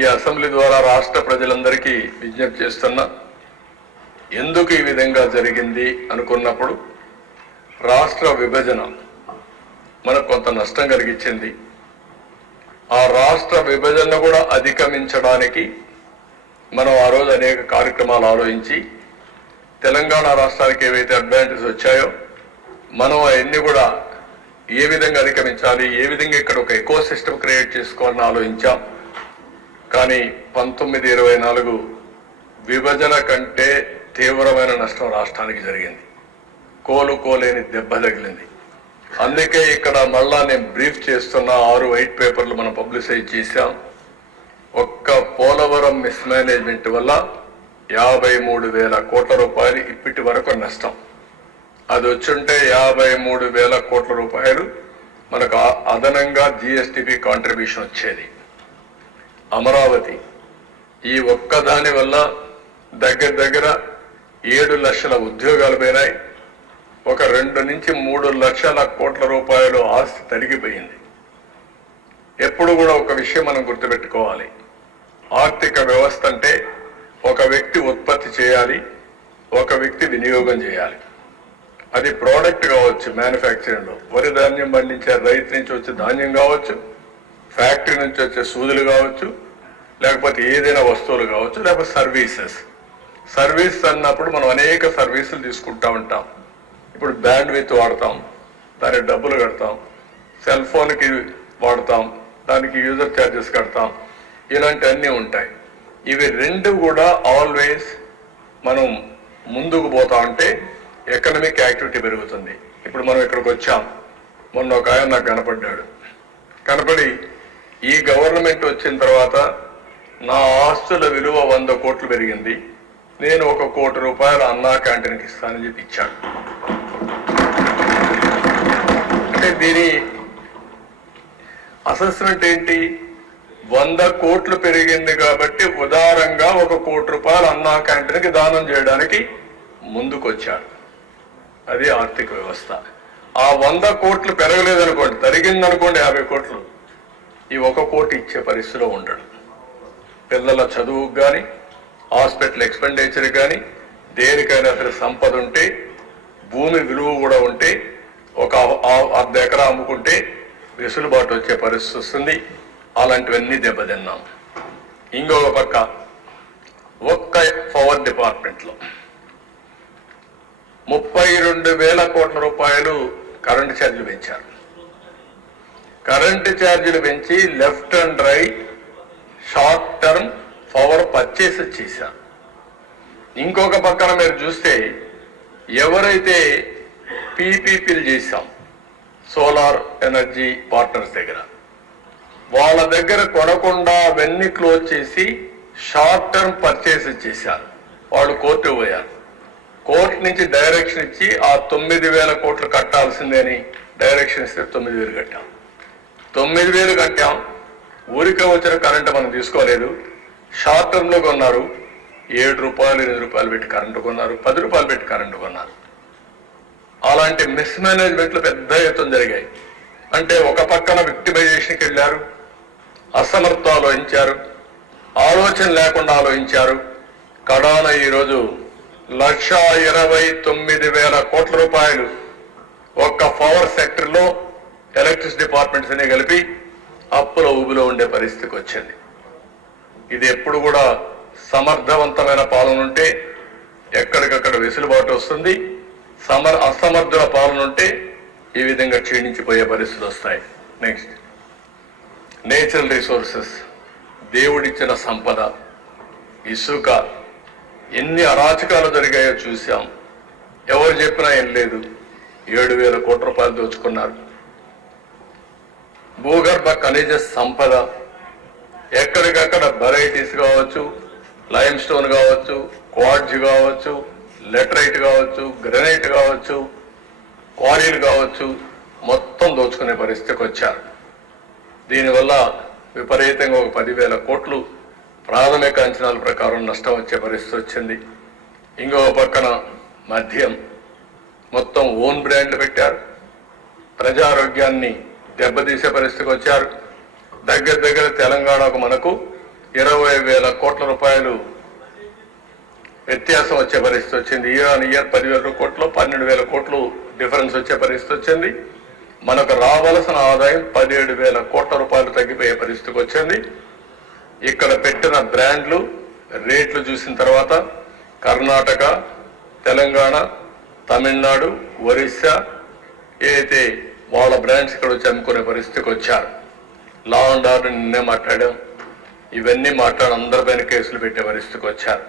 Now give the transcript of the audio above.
ఈ అసెంబ్లీ ద్వారా రాష్ట్ర ప్రజలందరికీ విజ్ఞప్తి చేస్తున్నా, ఎందుకు ఈ విధంగా జరిగింది అనుకున్నప్పుడు రాష్ట్ర విభజన మనకు కొంత నష్టం కలిగించింది. ఆ రాష్ట్ర విభజన కూడా అధిగమించడానికి మనం ఆ రోజు అనేక కార్యక్రమాలు ఆలోచించి తెలంగాణ రాష్ట్రానికి ఏవైతే అడ్వాంటేజ్ వచ్చాయో మనం అవన్నీ కూడా ఏ విధంగా అధిగమించాలి, ఏ విధంగా ఇక్కడ ఒక ఎకో సిస్టమ్ క్రియేట్ చేసుకోవాలని ఆలోచించాం. కానీ 1924 విభజన కంటే తీవ్రమైన నష్టం రాష్ట్రానికి జరిగింది. కోలుకోలేని దెబ్బ తగిలింది. అందుకే ఇక్కడ మళ్ళా నేను బ్రీఫ్ చేస్తున్న 6 వైట్ పేపర్లు మనం పబ్లిసైజ్ చేశాం. ఒక్క పోలవరం మిస్మేనేజ్మెంట్ వల్ల 53,000 కోట్ల రూపాయలు ఇప్పటి వరకు నష్టం. అది వచ్చుంటే 53,000 కోట్ల రూపాయలు మనకు అదనంగా జిఎస్టిపి కాంట్రిబ్యూషన్ వచ్చేది. అమరావతి ఈ ఒక్కదాని వల్ల దగ్గర 7 లక్షల ఉద్యోగాలు పోయినాయి. ఒక 2 నుంచి 3 లక్షల కోట్ల రూపాయలు ఆస్తి తరిగిపోయింది. ఎప్పుడు కూడా ఒక విషయం మనం గుర్తుపెట్టుకోవాలి, ఆర్థిక వ్యవస్థ అంటే ఒక వ్యక్తి ఉత్పత్తి చేయాలి, ఒక వ్యక్తి వినియోగం చేయాలి. అది ప్రోడక్ట్ కావచ్చు, మ్యానుఫ్యాక్చరింగ్లో వరి ధాన్యం పండించే రైతు నుంచి వచ్చే ధాన్యం కావచ్చు, ఫ్యాక్టరీ నుంచి వచ్చే సూదులు కావచ్చు, లేకపోతే ఏదైనా వస్తువులు కావచ్చు, లేకపోతే సర్వీస్ అన్నప్పుడు మనం అనేక సర్వీసులు తీసుకుంటా ఉంటాం. ఇప్పుడు బ్యాండ్ విత్ వాడతాం, దానికి డబ్బులు కడతాం, సెల్ ఫోన్కి వాడతాం, దానికి యూజర్ ఛార్జెస్ కడతాం, ఇలాంటివన్నీ ఉంటాయి. ఇవి రెండు కూడా ఆల్వేస్ మనం ముందుకు పోతా ఉంటే ఎకనామిక్ యాక్టివిటీ పెరుగుతుంది. ఇప్పుడు మనం ఇక్కడికి వచ్చాం, మొన్న ఒక ఆయన నాకు కనపడి ఈ గవర్నమెంట్ వచ్చిన తర్వాత నా ఆస్తుల విలువ 100 కోట్లు పెరిగింది, నేను 1 కోటి రూపాయలు అన్నా క్యాంటీన్కి ఇస్తానని చెప్పి ఇచ్చాడు. అంటే దీని అసెస్మెంట్ ఏంటి? 100 కోట్లు పెరిగింది కాబట్టి ఉదారంగా 1 కోటి రూపాయలు అన్నా క్యాంటీన్కి దానం చేయడానికి ముందుకొచ్చాడు. అది ఆర్థిక వ్యవస్థ. ఆ 100 కోట్లు పెరగలేదనుకోండి, తరిగిందనుకోండి 50 కోట్లు, ఈ 1 కోటి ఇచ్చే పరిస్థితిలో ఉండడు. పిల్లల చదువుకు కానీ, హాస్పిటల్ ఎక్స్పెండిచర్ కానీ, దేనికైనా సరే సంపద ఉంటే, భూమి విలువ కూడా ఉంటే, ఒక 1/2 ఎకరా అమ్ముకుంటే వెసులుబాటు వచ్చే పరిస్థితి వస్తుంది. అలాంటివన్నీ దెబ్బతిన్నాం. ఇంకొక పక్క ఒక్క పవర్ డిపార్ట్మెంట్లో 32,000 కోట్ల రూపాయలు కరెంటు ఛార్జీలు పెంచారు. కరెంటు ఛార్జీలు పెంచి left and right short term power purchase చేశారు. ఇంకొక పక్కన మీరు చూస్తే ఎవరైతే పీపీపీలు చేశాం సోలార్ ఎనర్జీ పార్ట్నర్స్ దగ్గర, వాళ్ళ దగ్గర కొనకుండా అవన్నీ క్లోజ్ చేసి షార్ట్ టర్మ్ పర్చేస్ చేశారు. వాళ్ళు కోర్టు పోయారు. కోర్టు నుంచి డైరెక్షన్ ఇచ్చి ఆ 9,000 కోట్లు కట్టాల్సిందే అని డైరెక్షన్ ఇస్తే 9,000 కట్టాం. 9,000 కట్టాం. ఊరికే వచ్చిన కరెంటు మనం తీసుకోలేదు. షార్ట్ టర్మ్లో కొన్నారు. 7 రూపాయలు 8 రూపాయలు పెట్టి కరెంటు కొన్నారు, 10 రూపాయలు పెట్టి కరెంటు కొన్నారు. అలాంటి మిస్మేనేజ్మెంట్లు పెద్ద ఎత్తున జరిగాయి. అంటే ఒక పక్కన విక్టిమైజేషన్కి వెళ్ళారు, అసమర్థం ఆలోచించారు, ఆలోచన లేకుండా ఆలోచించారు. కడాన ఈరోజు 1,29,000 కోట్ల రూపాయలు ఒక్క పవర్ సెక్టర్లో ఎలక్ట్రిసిటీ డిపార్ట్మెంట్స్ అనే కలిపి అప్పుల ఊబిలో ఉండే పరిస్థితికి వచ్చింది. ఇది ఎప్పుడు కూడా సమర్థవంతమైన పాలన ఉంటే ఎక్కడికక్కడ వెసులుబాటు వస్తుంది. అసమర్థుల పాలన ఉంటే ఈ విధంగా క్షీణించిపోయే పరిస్థితులు వస్తాయి. నెక్స్ట్, నేచురల్ రిసోర్సెస్, దేవుడిచ్చిన సంపద, ఇసుక, ఎన్ని అరాచకాలు జరిగాయో చూసాం. ఎవరు చెప్పినా ఏం లేదు. 7,000 కోట్ల రూపాయలు దోచుకున్నారు. భూగర్భ ఖనిజ సంపద ఎక్కడికక్కడ వెరైటీస్ కావచ్చు, లైమ్ స్టోన్ కావచ్చు, క్వార్ట్జ్ కావచ్చు, లెటరైట్ కావచ్చు, గ్రనైట్ కావచ్చు, క్వారీలు కావచ్చు, మొత్తం దోచుకునే పరిస్థితికి వచ్చారు. దీనివల్ల విపరీతంగా ఒక 10,000 కోట్లు ప్రాథమిక అంచనాల ప్రకారం నష్టం వచ్చే పరిస్థితి వచ్చింది. ఇంకో పక్కన మద్యం మొత్తం ఓన్ బ్రాండ్లు పెట్టారు. ప్రజారోగ్యాన్ని దెబ్బతీసే పరిస్థితికి వచ్చారు. దగ్గర తెలంగాణకు మనకు 20,000 కోట్ల రూపాయలు వ్యత్యాసం వచ్చే పరిస్థితి వచ్చింది. ఇయర్ ఆన్ ఇయర్ 10,000 కోట్లు 12,000 కోట్లు డిఫరెన్స్ వచ్చే పరిస్థితి వచ్చింది. మనకు రావాల్సిన ఆదాయం 17,000 కోట్ల రూపాయలు తగ్గిపోయే పరిస్థితికి వచ్చింది. ఇక్కడ పెట్టిన బ్రాండ్లు రేట్లు చూసిన తర్వాత కర్ణాటక, తెలంగాణ, తమిళనాడు, ఒరిస్సా ఏదైతే వాళ్ళ బ్రాండ్స్ ఇక్కడ వచ్చి అమ్ముకునే పరిస్థితికి వచ్చారు. లా అండ్ ఆర్డర్ నిన్నే మాట్లాడాం. ఇవన్నీ మాట్లాడి అందరిపైన కేసులు పెట్టే పరిస్థితికి వచ్చారు.